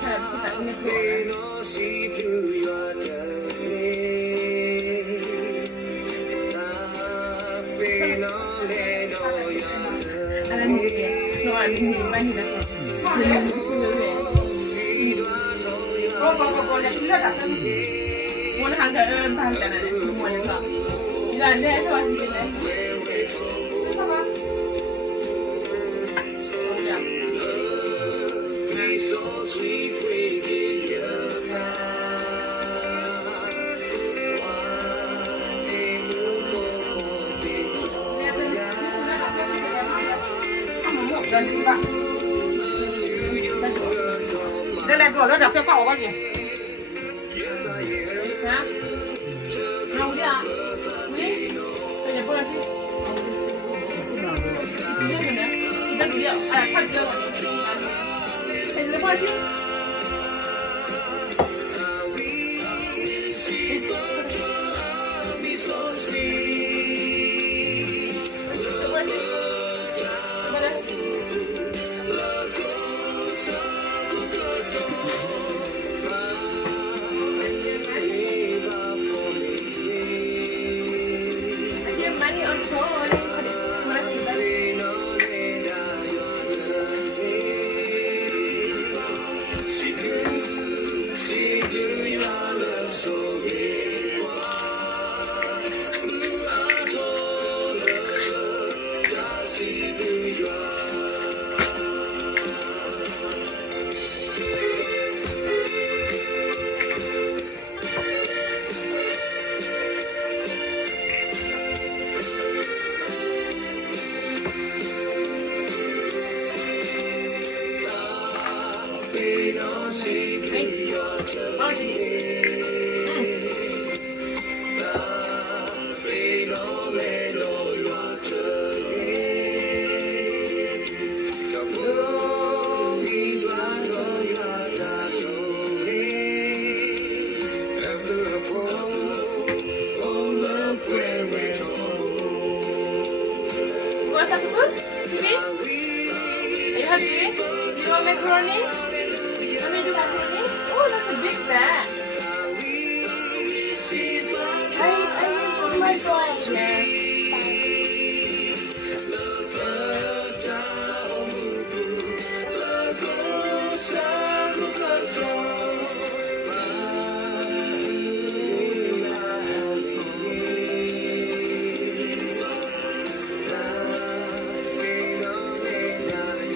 ใช่ผู้ชายไม่ตัวอะไรหมูเนี่ยนอนหนีมาหนีนะโอ้โหจะเลือดอ่ะวันทางเดินทางกันนะวันนี้ก็ที่ร้านแน่ชวนกินเลยใช่ปะđây là rồi nó đập cho cậu bao nhiêu hả đâu đi à quý bây giờ cô là gì đi rồi nè đi đâu đi à phát chưa bây giờ cô là gì Want some food? Chibi? Are you hungry? You want macaroni? Want me to do macaroni? Oh, that's a big bag.